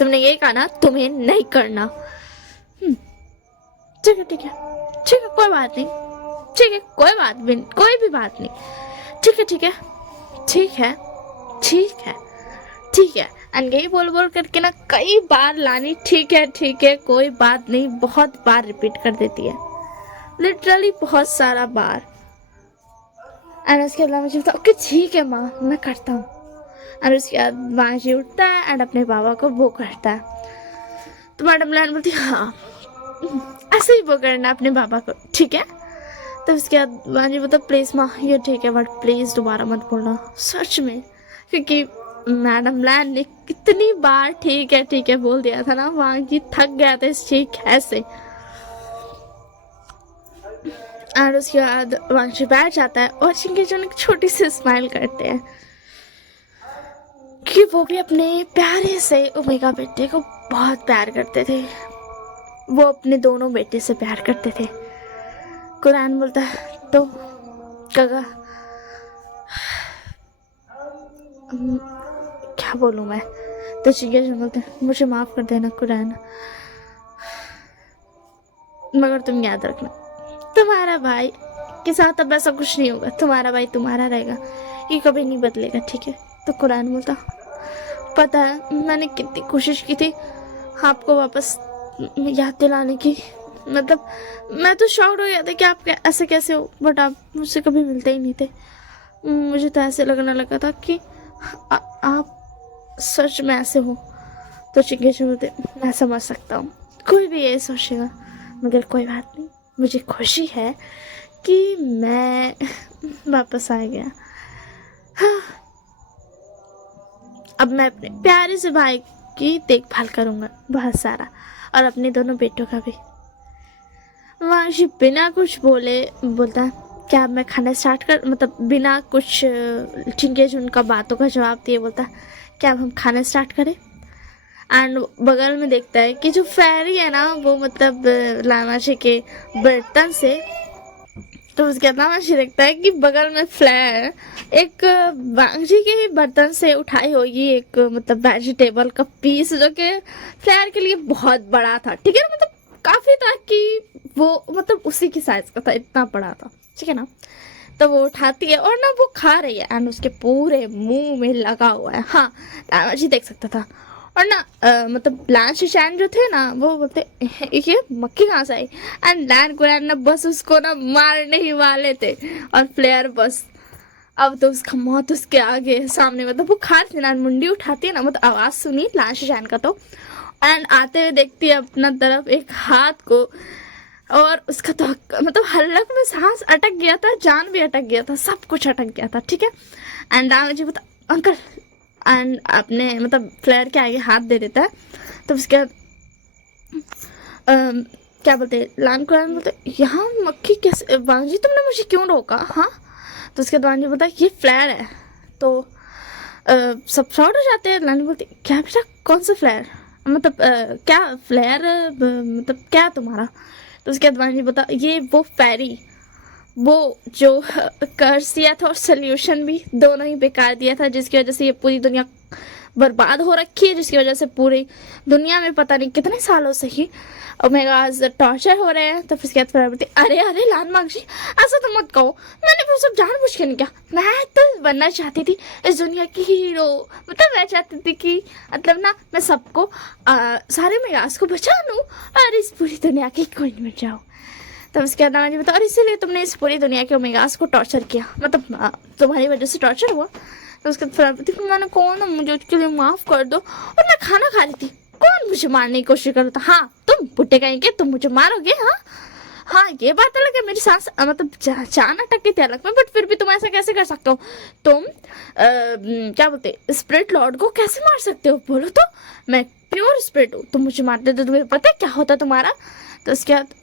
तुमने ये कहा ना तुम्हें नहीं करना। ठीक है कोई बात नहीं, ठीक है कोई भी बात नहीं, ठीक है। एंड यही बोल करके ना कई बार लानी ठीक है कोई बात नहीं बहुत बार रिपीट कर देती है, लिटरली बहुत सारा बार। एंड उसके बाद मुझे बोलता ओके ठीक है माँ मैं करता हूँ। और उसके बाद माजी उठता है एंड अपने बाबा को वो करता है। तो मैडम लैन बोलती हाँ ऐसे ही वो करना अपने बाबा को, ठीक है। तो उसके बाद माजी बोलता प्लीज़ माँ ये ठीक है बट प्लीज़ दोबारा मत बोलना सच में, क्योंकि मैडम लैन ने कितनी बार ठीक है बोल दिया था ना, वहाँ की थक गया था इस ठीक है से। और उसके बाद वांशी बैठ जाता है और चिंकेचुन एक छोटी सी स्माइल करते हैं कि वो भी अपने प्यारे से ओमेगा बेटे को बहुत प्यार करते थे। वो अपने दोनों बेटे से प्यार करते थे। कुरान बोलता है तो काका क्या बोलूँ मैं, तो चिंकेचुन बोलते हैं मुझे माफ़ कर देना कुरान, मगर तुम याद रखना तुम्हारा भाई के साथ अब ऐसा कुछ नहीं होगा, तुम्हारा भाई तुम्हारा रहेगा, ये कभी नहीं बदलेगा, ठीक है। तो कुरान बोलता पता है मैंने कितनी कोशिश की थी आपको वापस याद दिलाने की, मतलब मैं तो शॉक्ड हो गया था कि आप ऐसे कैसे हो, बट आप मुझसे कभी मिलते ही नहीं थे। मुझे तो ऐसे लगने लगा था कि आप सच में ऐसे हो। तो चिंकेचुन बोलते मैं समझ सकता हूँ, कोई भी ये सोचेगा, मगर कोई बात नहीं, मुझे खुशी है कि मैं वापस आ गया। हाँ, अब मैं अपने प्यारे से भाई की देखभाल करूँगा बहुत सारा, और अपने दोनों बेटों का भी। वांशी बिना कुछ बोले बोलता है क्या मैं खाना स्टार्ट कर, मतलब बिना कुछ चिंकेचुन का बातों का जवाब दिए बोलता है क्या हम खाना स्टार्ट करें। एंड बगल में देखता है कि जो फेरी है ना वो मतलब लामाशी के बर्तन से, तो उसके बाद लामाशी देखता है कि बगल में फ्लेयर एक वांगजी के ही बर्तन से उठाई होगी एक मतलब वेजिटेबल का पीस, जो कि फ्लेयर के लिए बहुत बड़ा था, ठीक है ना, मतलब काफ़ी था कि वो मतलब उसी की साइज का था, इतना बड़ा था, ठीक है ना। तो वो उठाती है और ना वो खा रही है एंड उसके पूरे मुंह में लगा हुआ है। हाँ, लामाशी देख सकता था। और ना मतलब लांच चैन जो थे ना वो बोलते ये मक्खी कहाँ से आई, एंड लैन कुरैन ना बस उसको ना मारने ही वाले थे, और फ्लेयर बस अब तो उसका मौत उसके आगे सामने, मतलब वो खा रही थी ना, मुंडी उठाती है ना, मतलब आवाज़ सुनी लांच चैन का तो, एंड आते हुए देखती है अपना तरफ एक हाथ को, और उसका तो मतलब हल्क में सांस अटक गया था, जान भी अटक गया था, सब कुछ अटक गया था, ठीक है। एंड राम जी बता अंकल, एंड अपने मतलब फ्लेयर के आगे हाथ दे देता है। तो उसके बाद क्या बोलते लान कुरान बोलते यहाँ मक्खी कैसे, वांजी तुमने मुझे क्यों रोका। हाँ, तो उसके बाद वांजी बोलता ये फ्लेयर है। तो सब शॉर्ट हो जाते हैं। लानी बोलती क्या बेटा कौन सा फ्लेयर, मतलब क्या फ्लेयर मतलब क्या तुम्हारा। तो उसके बाद वांजी बोलता ये वो फेरी, वो जो कर्ज दिया था और सोल्यूशन भी दोनों ही बेकार दिया था, जिसकी वजह से ये पूरी दुनिया बर्बाद हो रखी है, जिसकी वजह से पूरी दुनिया में पता नहीं कितने सालों से ही ओमेगास टॉर्चर हो रहे हैं। तो फिर उसके बाद बोलती अरे अरे लान मांगजी ऐसा तो मत कहो, मैंने वो सब जानबूझ के नहीं किया, मैं तो बनना चाहती थी इस दुनिया की हीरो, मतलब मैं चाहती थी कि मतलब ना मैं सबको सारे ओमेगास को बचा लूँ और इस पूरी दुनिया की कोई नहीं बचाओ। तब उसके बाद मुझे बता और इसीलिए तुमने इस पूरी दुनिया के ओमेगास को टॉर्चर किया, मतलब तुम्हारी वजह से टॉर्चर हुआ। तो उसके बाद मैंने कौन मुझे उसके लिए माफ़ कर दो, और मैं खाना खा रही थी, कौन मुझे मारने की कोशिश कर रहा था। हाँ तुम बुढ़े कहेंगे तुम मुझे मारोगे। हाँ हाँ ये बात अलग है, मेरी सांस मतलब जान अटक गई थी अलग में, बट फिर भी तुम ऐसा कैसे कर सकते हो, तुम क्या बोलते स्पिरिट लॉर्ड को कैसे मार सकते हो, बोलो तो। मैं प्योर स्पिरिट हूँ, तुम मुझे मारते तो तुम्हें पता है क्या होता तुम्हारा। तो उसके बाद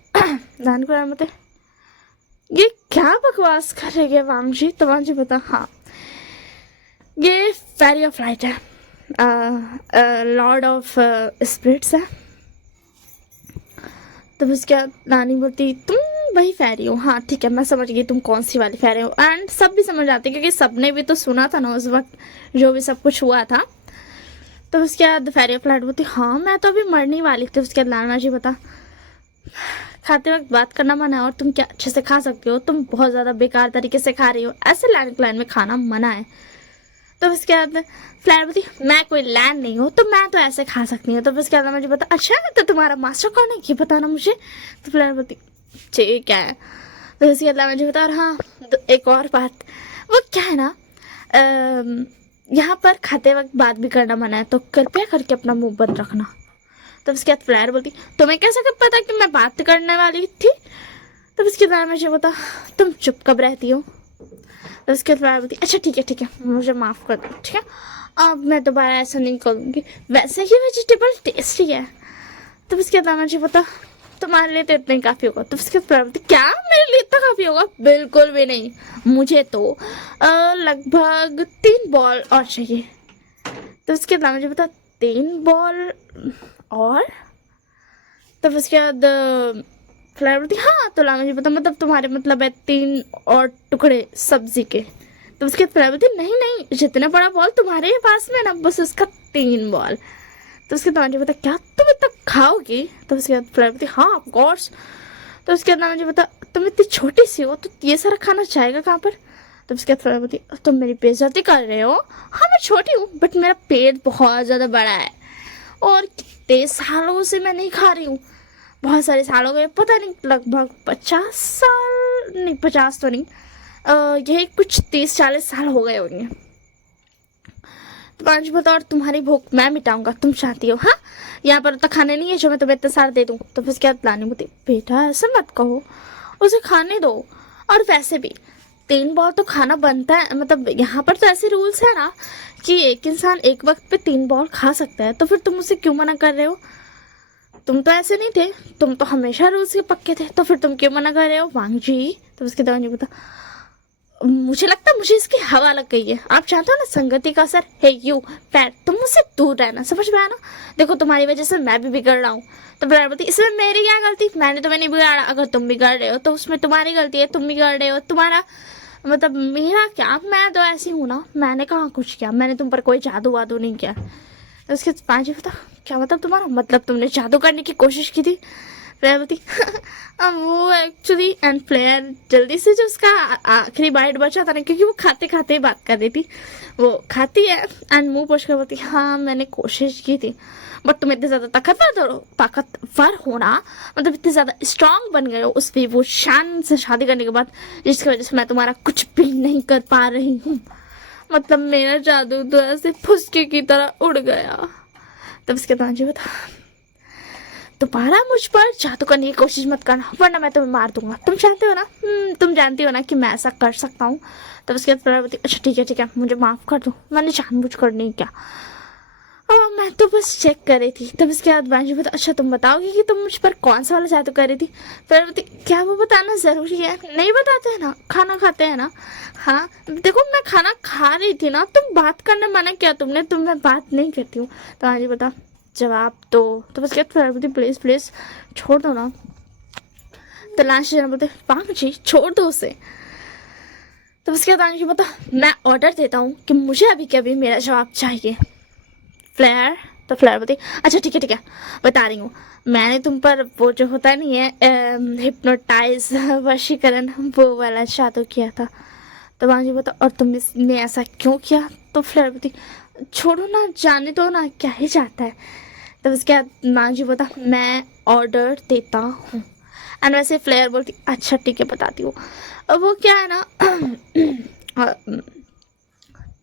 दान को मत ये क्या बकवास कर रहे हैं वांगजी। तो वांगजी बता हाँ ये फेरी ऑफ लाइट है, लॉर्ड ऑफ स्पिरिट्स है। तब उसके बाद नानी बोलती तुम वही फेरी हो। हाँ ठीक है मैं समझ गई तुम कौन सी वाली फेरी हो, एंड सब भी समझ आते क्योंकि सबने भी तो सुना था ना उस वक्त जो भी सब कुछ हुआ था। तो उसके बाद फेरी ऑफ लाइट बोलती हाँ मैं तो अभी मरने वाली थी। उसके बाद लाना जी बता खाते वक्त बात करना मना है और तुम क्या अच्छे से खा सकते हो, तुम बहुत ज़्यादा बेकार तरीके से खा रही हो, ऐसे लैंड में खाना मना है। तो उसके बाद फ्लैट बोलती मैं कोई लैंड नहीं हूँ तो मैं तो ऐसे खा सकती हूँ। तो उसके बाद मुझे बता अच्छा तो तुम्हारा मास्टर कौन है ये बताना मुझे। तो फ्लैट बोलती ठीक है। तो उसके बाद मुझे बता हाँ तो एक और बात वो क्या है ना यहाँ पर खाते वक्त बात भी करना मना है, तो कृपया करके अपना मुंह बंद रखना। तो उसके बाद फ्लैर बोलती तुम्हें कैसे कब पता कि मैं बात करने वाली थी। तो उसके बाद मुझे बता तुम चुप कब रहती हो। तो उसके बाद फ्लैर बोलती अच्छा ठीक है मुझे माफ़ कर दो, ठीक है अब मैं दोबारा ऐसा नहीं करूँगी, वैसे ही वेजिटेबल टेस्टी है। तो उसके बाद मुझे बता तुम्हारे लिए तो इतना ही काफी होगा। तो उसके बाद बोलती क्या मेरे लिए इतना काफी होगा? बिल्कुल भी नहीं, मुझे तो लगभग 3 बॉल और चाहिए। तो उसके बाद मुझे बता 3 बॉल और? तब उसके बाद फ्लावर बोलती हाँ तो मुझे पता मतलब तुम्हारे मतलब है 3 और टुकड़े सब्जी के। तो उसके बाद फ्लावर बोलती नहीं नहीं, जितना बड़ा बॉल तुम्हारे पास में ना बस उसका 3 बॉल। तो उसके बाद मुझे पता क्या तुम इतना खाओगी? तो उसके बाद फ्लावर बोलती हाँ ऑफ कोर्स। तो उसके बाद मुझे पता तुम इतनी छोटी सी हो तो ये सारा खाना जाएगा कहाँ पर? तो उसके बाद फ्लावर बोलती तुम मेरी बेइज्जती कर रहे हो। हाँ मैं छोटी हूँ बट मेरा पेट बहुत ज़्यादा बड़ा है और कितने सालों से मैं नहीं खा रही हूँ। बहुत सारे साल हो गए, पता नहीं लगभग 50 साल, नहीं 50 तो नहीं, यही कुछ 30-40 साल हो गए होंगे। तो पांच बताओ और तुम्हारी भूख मैं मिटाऊंगा, तुम चाहती हो? हाँ यहाँ पर तो खाने नहीं है जो मैं तुम्हें इतना सारा दे दूँ। तो फिर क्या प्लान होती? बेटा ऐसा मत कहो, उसे खाने दो। और वैसे भी 3 बॉल तो खाना बनता है, मतलब यहाँ पर तो ऐसे रूल्स है ना कि एक इंसान एक वक्त पे 3 बॉल खा सकता है। तो फिर तुम उसे क्यों मना कर रहे हो? तुम तो ऐसे नहीं थे, तुम तो हमेशा रूल्स के पक्के थे, तो फिर तुम क्यों मना कर रहे हो वांग जी? तो उसके दवा नहीं बता, मुझे लगता है मुझे इसकी हवा लग गई है। आप जानते हो ना संगति का असर है। यू पैर तुम मुझसे दूर रहना, समझ में आया ना? देखो तुम्हारी वजह से मैं भी बिगड़ रहा हूँ। तो ब्रायर बोलती इसमें मेरी क्या गलती? मैंने तुम्हें नहीं बिगाड़ा, अगर तुम बिगड़ रहे हो तो उसमें तुम्हारी गलती है, तुम बिगड़ रहे हो। तुम्हारा मतलब मेरा क्या, मैं तो ऐसी हूँ ना, मैंने कहाँ कुछ किया, मैंने तुम पर कोई जादू वादू नहीं किया। तो उसके पाँच बता क्या मतलब तुम्हारा? मतलब तुमने जादू करने की कोशिश की थी? फ्लेयर बोलती अब वो एक्चुअली एंड फ्लेयर जल्दी से जो उसका आखिरी बाइट बचा था ना, क्योंकि वो खाते खाते ही बात कर रही थी, वो खाती है एंड मुंह पोछ कर बोलती हाँ मैंने कोशिश की थी बट तुम इतने ज़्यादा ताकतवर हो ना, मतलब इतने ज़्यादा स्ट्रांग बन गए हो उस वो शान से शादी करने के बाद, जिसकी वजह से मैं तुम्हारा कुछ भी नहीं कर पा रही हूँ। मतलब मेरा जादू तो ऐसे फुसके की तरह उड़ गया। तब उसके बाद बता दोबारा मुझ पर जादू करने की कोशिश मत करना वरना मैं तुम्हें मार दूंगा। तुम जानते हो ना, तुम जानती हो ना कि मैं ऐसा कर सकता हूँ। तब उसके बाद प्रभावती अच्छा ठीक है मुझे माफ़ कर दो, मैंने जानबूझ कर नहीं किया, मैं तो बस चेक कर रही थी। तब उसके बाद बांझी बता अच्छा तुम बताओगी कि तुम मुझ पर कौन सा वाला जादू कर रही थी? प्रभावती क्या वो बताना ज़रूरी है? नहीं बताते हैं ना, खाना खाते हैं ना। हाँ देखो मैं खाना खा रही थी ना, तुम बात करने मना किया तुमने, तुम मैं बात नहीं करती हूँ। तो बांझी बता जवाब दो। तो बस क्या बोलती प्लीज़ प्लीज़ छोड़ दो ना। तो लास्ट जना बोलते पांग जी छोड़ दो उसे। तो बस क्या दानिश बता मैं ऑर्डर देता हूँ कि मुझे अभी के अभी मेरा जवाब चाहिए। फ्लेयर तो फ्लेयर बोलती अच्छा ठीक है बता रही हूँ, मैंने तुम पर वो जो होता नहीं है हिप्नोटाइज वशीकरण वो वाला जादू किया था। तो बांझी बता और तुमने ऐसा क्यों किया? तो फ्लेयर बोलती छोड़ो ना, जाने दो ना, क्या ही जाता है। तब उसके बाद मांझी बता मैं ऑर्डर देता हूँ। एंड वैसे फ्लेयर बोलती अच्छा ठीक है बताती हूँ। अब वो क्या है ना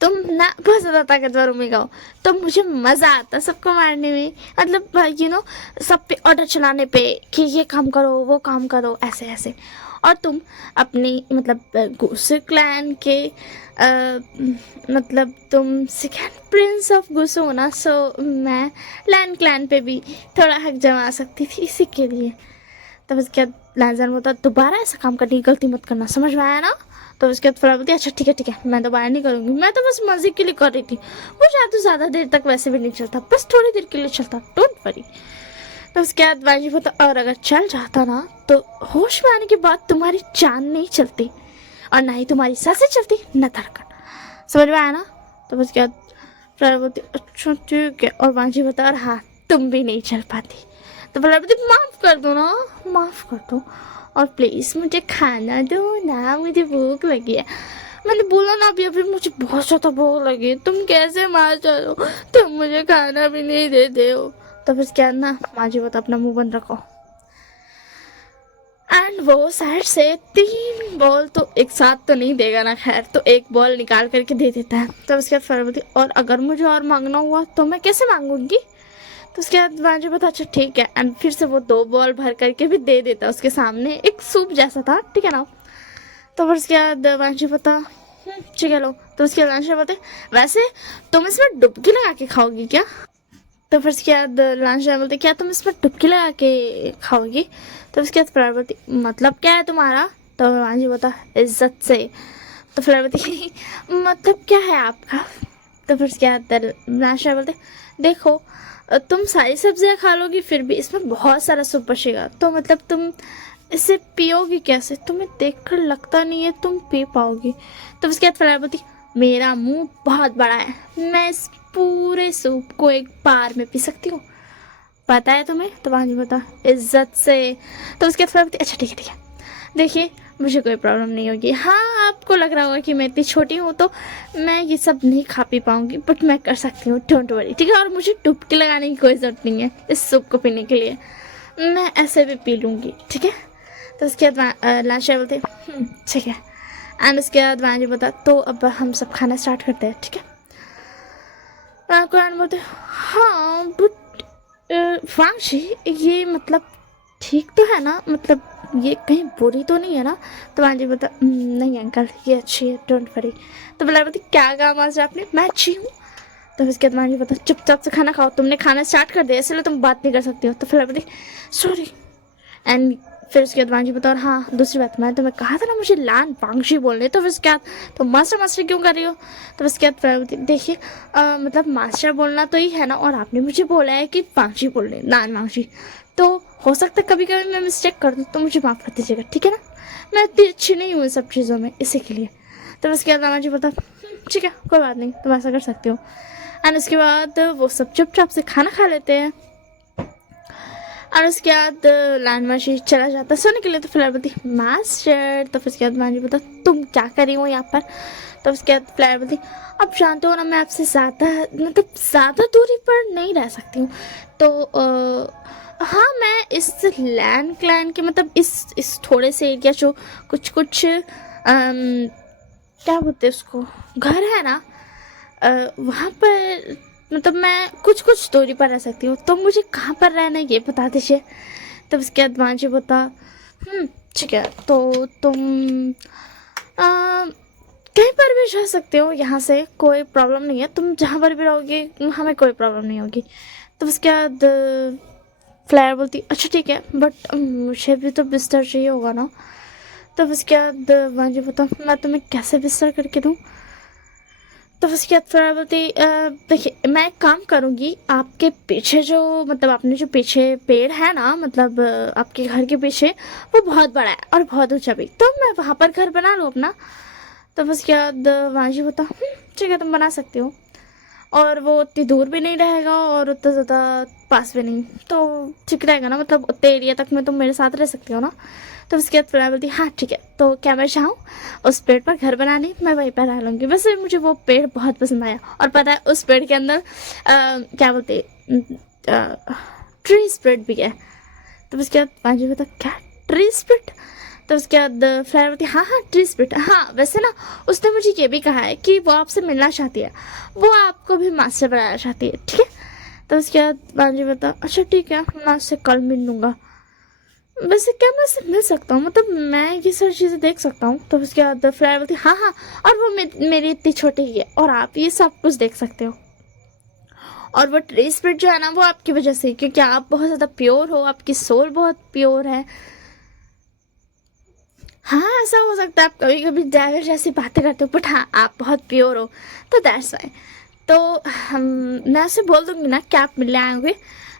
तुम ना बहुत ज़्यादा ताकतवर उम्मीद हो तो मुझे मज़ा आता सबको मारने में, मतलब यू नो सब पे ऑर्डर चलाने पे कि ये काम करो वो काम करो ऐसे ऐसे। और तुम अपनी मतलब गुस्से क्लैन के मतलब तुम सेकेंड प्रिंस ऑफ गुस्सो हो ना, सो मैं लैन क्लैन पे भी थोड़ा हक जमा सकती थी इसी के लिए। तब उसके बाद लैंजर बोलता दोबारा ऐसा काम करने की गलती मत करना, समझ में आया ना? तो उसके बाद फ्लावर बोलती अच्छा ठीक है मैं दोबारा नहीं करूँगी, मैं तो बस मज़े के लिए कर रही थी, वो जादू ज़्यादा देर तक वैसे भी नहीं चलता, बस थोड़ी देर के लिए चलता, डोंट वरी। तो उसके बाद बाजी बोलता और अगर चल जाता ना तो होश में आने के बाद तुम्हारी जान नहीं चलती और ना ही तुम्हारी सांसें चलती न धड़कन, समझ में आया ना? तो उसके बाद फ्लावर बोलती अच्छा ठीक है और बाजी बोलता और हाँ तुम भी नहीं चल पाती। तो फ्लावर बोलती माफ़ कर दो ना, माफ़ कर दो और प्लीज़ मुझे खाना दो ना, मुझे भूख लगी है। मैंने बोला ना अभी मुझे बहुत ज़्यादा भूख लगी, तुम कैसे मार चलो, तुम मुझे खाना भी नहीं देते हो। तो फिर क्या ना माजी बता अपना मुंह बंद रखो। एंड वो साइड से 3 बॉल तो एक साथ तो नहीं देगा ना, खैर तो एक बॉल निकाल करके दे देता है। तब उसके बाद फरवती और अगर मुझे और मांगना हुआ तो मैं कैसे मांगूंगी? तो उसके बाद बांझी बता अच्छा ठीक है एंड फिर से वो 2 बॉल भर करके भी दे देता उसके सामने, एक सूप जैसा था, ठीक है ना? तो फिर उसके बाद बांझी बता ठीक है लो। तो उसके बाद बांझी बता वैसे तुम इसमें डुबकी लगा के खाओगी क्या? तो फिर उसके बाद लांच टाइम बोलते क्या तुम इसमें डुबकी लगा के खाओगी? तो उसके बाद फ्लावर बोलती मतलब क्या है तुम्हारा? तो लांची बोलता इज्जत से। तो फ्लावर बोलती मतलब क्या है आपका? तो फिर उसके बाद लांच टाइम बोलते देखो तुम सारी सब्जियां खा लोगी फिर भी इसमें बहुत सारा सूप बचेगा, तो मतलब तुम इसे पियोगी कैसे? तुम्हें देखकर लगता नहीं है तुम पी पाओगी। तो उसके बाद फ्लावर बोलती मेरा मुंह बहुत बड़ा है, मैं इस पूरे सूप को एक बार में पी सकती हूँ, पता है तुम्हें? तो वांजी बता इज्जत से। तो उसके बाद फ्लावर बोलती अच्छा ठीक है देखिए मुझे कोई प्रॉब्लम नहीं होगी। हाँ आपको लग रहा होगा कि मैं इतनी छोटी हूँ तो मैं ये सब नहीं खा पी पाऊंगी, बट मैं कर सकती हूँ, डोंट वरी, ठीक है? और मुझे डुबकी लगाने की कोई ज़रूरत नहीं है इस सूप को पीने के लिए, मैं ऐसे भी पी लूँगी, ठीक है? तो उसके बाद लाशा बोलते ठीक है। एंड उसके बाद वांजी बोलता तो अब हम सब खाना स्टार्ट करते हैं, ठीक है? कुरान बोलते हाँ बट वांशी ये मतलब ठीक तो है ना, मतलब ये कहीं बुरी तो नहीं है ना? तो वांजी बोलता नहीं अंकल ये अच्छी है, डोंट वरी। तो बोला बोलती क्या काम आज आपने? मैं अच्छी हूँ। तो उसके बाद वांजी बोलता चुपचाप से खाना खाओ, तुमने खाना स्टार्ट कर दिया इसलिए तुम बात नहीं कर सकती हो। तो फिर बोलती सॉरी। एंड फिर उसके बाद वांजी बोलता और हाँ दूसरी बात मैंने तुम्हें कहा था ना मुझे लान वांशी बोलने, तो फिर उसके बाद तो मास्टर मास्टर क्यों कर रही हो? तो उसके बाद फिर बोलती देखिए मतलब मास्टर बोलना तो ही है ना, और आपने मुझे बोला है कि वांशी बोलने लान वांशी, तो हो सकता है कभी कभी मैं मिस्टेक कर दूँ तो मुझे माफ़ कर दीजिएगा, ठीक है ना? मैं इतनी अच्छी नहीं हूँ इन सब चीज़ों में, इसी के लिए। तो उसके बाद लामा जी बोलता ठीक है कोई बात नहीं तुम ऐसा कर सकते हो। एंड उसके बाद वो सब चुपचाप से खाना खा लेते हैं। और उसके बाद लानवाशी चला जाता सोने के लिए। तो फ्लावर बोलती मास्टर। तो फिर उसके बाद मांझी बोलता तुम क्या करी हो यहाँ पर? तो उसके बाद फ्लावर बोलती अब जानते हो ना मैं आपसे ज़्यादा मतलब ज़्यादा दूरी पर नहीं रह सकती हूँ, तो हाँ मैं इस लैंड क्लैन के मतलब इस थोड़े से एरिया जो कुछ क्या बोलते हैं उसको घर है ना वहाँ पर मतलब मैं कुछ दूरी पर रह सकती हूँ, तो मुझे कहाँ पर रहना है ये बता दीजिए। तब उसके बाद मांझी बोलता ठीक है तो तुम कहीं पर भी जा सकते हो, यहाँ से कोई प्रॉब्लम नहीं है, तुम जहाँ पर भी रहोगे हमें कोई प्रॉब्लम नहीं होगी। तो उसके बाद फ्लायर बोलती अच्छा ठीक है बट मुझे भी तो बिस्तर चाहिए होगा ना। तो उसके बाद मांझी बोलता मैं तुम्हें कैसे बिस्तर करके दूँ? तो उसके बाद फ्लायर बोलती देखिए मैं एक काम करूँगी, आपके पीछे जो मतलब आपने जो पीछे पेड़ है ना मतलब आपके घर के पीछे वो बहुत बड़ा है और बहुत ऊंचा भी, तो मैं वहाँ पर घर बना लूँ अपना। तो उसके बाद मांझी बोलता ठीक है तुम बना सकती हो, और वो उतनी दूर भी नहीं रहेगा और उतना ज़्यादा पास भी नहीं, तो ठीक रहेगा ना, मतलब उतने एरिया तक में तुम मेरे साथ रह सकती हो ना। तो उसके बाद फ्लावर बोलती हाँ ठीक है, तो क्या मैं चाहूँ उस पेड़ पर घर बनाने, मैं वहीं पर रह लूँगी। वैसे मुझे वो पेड़ बहुत पसंद आया, और पता है उस पेड़ के अंदर क्या बोलते ट्री स्प्रिट भी है। तो उसके बाद मांझी बोलता क्या ट्री स्प्रिट? तो उसके बाद फ्लावर बोलती हाँ हाँ ट्री स्प्रिट, हाँ वैसे ना उसने मुझे ये भी कहा है कि वो आपसे मिलना चाहती है, वो आपको भी मास्टर बनाना चाहती है, ठीक है? तो उसके बाद मांझी बोलता अच्छा ठीक है मैं उससे कल मिल लूँगा। वैसे क्या मैं उससे मिल सकता हूँ, मतलब मैं ये सारी चीज़ें देख सकता हूँ? तो उसके बाद फ्लावर बोलती हाँ हाँ, और वो मेरी इतनी छोटी ही है और आप ये सब कुछ देख सकते हो, और वो ट्री स्प्रिट जो है ना वो आपकी वजह से, क्योंकि आप बहुत ज़्यादा प्योर हो, आपकी सोल बहुत प्योर है। हाँ ऐसा हो सकता है आप कभी कभी ड्राइवर जैसी बातें करते हो, बट हाँ आप बहुत प्योर हो, तो दैट्स वाई। तो हम मैं उसे बोल दूंगी ना कि आप मिलने आए होंगे।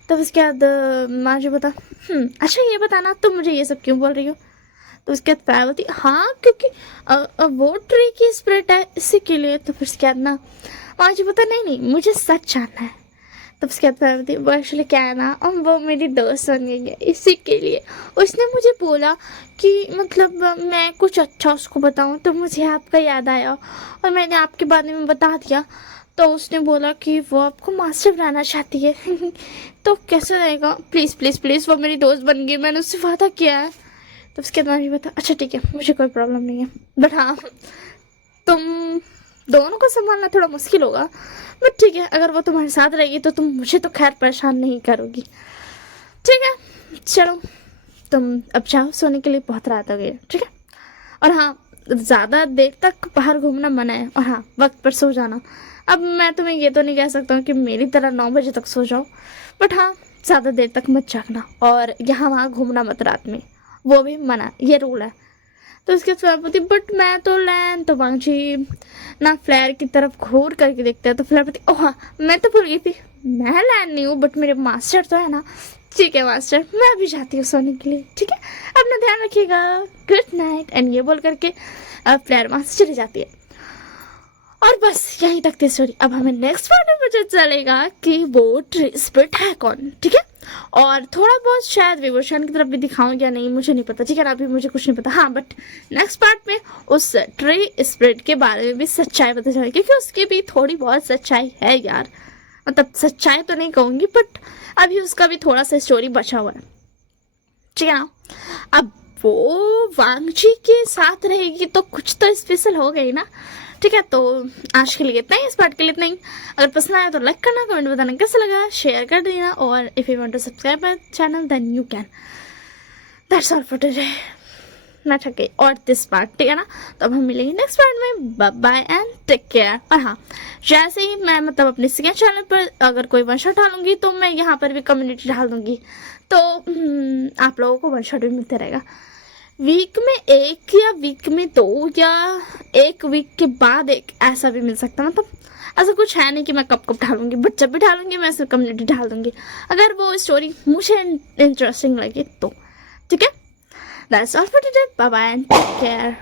तब उसके बाद माँ जो बता अच्छा ये बताना तुम मुझे ये सब क्यों बोल रही हो? तो उसके बाद पाया बोलती हाँ क्योंकि वो ट्री की स्प्रिट है इसी के लिए। तो फिर उसके बाद ना माँ जो बता नहीं नहीं मुझे सच जानना है। तब उसके बाद पाया बोलती वो एक्चुअली क्या है ना वो मेरी दोस्त बन गई है इसी के लिए, उसने मुझे बोला कि मतलब मैं कुछ अच्छा उसको बताऊं, तो मुझे आपका याद आया और मैंने आपके बारे में बता दिया, तो उसने बोला कि वो आपको मास्टर बनाना चाहती है तो कैसे रहेगा? प्लीज़ प्लीज़ प्लीज़ वो मेरी दोस्त बन गई, मैंने उससे वादा किया है। तो उसके बाद मुझे बता अच्छा ठीक है मुझे कोई प्रॉब्लम नहीं है, बट हाँ तुम दोनों को संभालना थोड़ा मुश्किल होगा, बट ठीक है अगर वो तुम्हारे साथ रहेगी तो तुम मुझे तो खैर परेशान नहीं करोगी, ठीक है? चलो तुम अब जाओ सोने के लिए, बहुत रात हो गई है, ठीक है? और हाँ ज़्यादा देर तक बाहर घूमना मना है, और हाँ वक्त पर सो जाना। अब मैं तुम्हें ये तो नहीं कह सकता हूँ कि मेरी तरह 9 बजे तक सो जाओ, बट हाँ ज़्यादा देर तक मत जागना, और यहाँ वहाँ घूमना मत रात में, वो भी मना, ये रूल है। तो इसके बाद बोलती बट मैं तो लैन, तो वांगजी ना फ्लेयर की तरफ घूर करके देखते हैं, तो फ्लेयर बोलती ओह हाँ मैं तो भूल गई थी, मैं लैन नहीं हूँ बट मेरे मास्टर तो है ना। ठीक है मास्टर, मैं अभी जाती हूँ सोने के लिए, ठीक है अपना ध्यान रखिएगा, गुड नाइट। एंड ये बोल करके फ्लेयर वहाँ से चली जाती है। और बस यहीं तक थी स्टोरी। अब हमें नेक्स्ट पार्ट में पता चलेगा कि वो ट्री स्पिरिट है कौन, ठीक है। और थोड़ा बहुत शायद विवोशन की तरफ भी दिखाऊं या नहीं मुझे नहीं पता, ठीक है ना, अभी मुझे कुछ नहीं पता। हाँ बट नेक्स्ट पार्ट में उस ट्री स्पिरिट के बारे में भी सच्चाई पता चलेगी, क्योंकि उसकी भी थोड़ी बहुत सच्चाई है यार, मतलब सच्चाई तो नहीं कहूँगी बट अभी उसका भी थोड़ा सा स्टोरी बचा हुआ है, ठीक है ना। अब वो वांगजी के साथ रहेगी तो कुछ तो स्पेशल हो गई ना, ठीक है। तो आज के लिए इतना ही, इस पार्ट के लिए इतना ही। अगर पसंद आया तो लाइक करना, कमेंट बताना कैसा लगा, शेयर कर देना, और if you want to subscribe my channel then you can. That's all for today. मैं थक गई और दिस पार्ट, ठीक है ना। तो अब हम मिलेंगे नेक्स्ट पार्ट में, bye bye and take care. और हाँ जैसे ही मैं मतलब अपने सेकंड चैनल पर अगर कोई वन शॉट डालूंगी तो मैं यहाँ पर भी कम्युनिटी डाल दूंगी, तो आप लोगों को वन शॉट भी मिलते रहेगा। वीक में एक या वीक में 2 या एक वीक के बाद एक, ऐसा भी मिल सकता है। मतलब ऐसा कुछ है नहीं कि मैं कब कब ढालूंगी, बट जब भी ढालूंगी मैं सिर्फ कम्युनिटी ढाल दूंगी, अगर वो स्टोरी मुझे इंटरेस्टिंग लगे तो, ठीक है। That's all for today, bye bye and take care.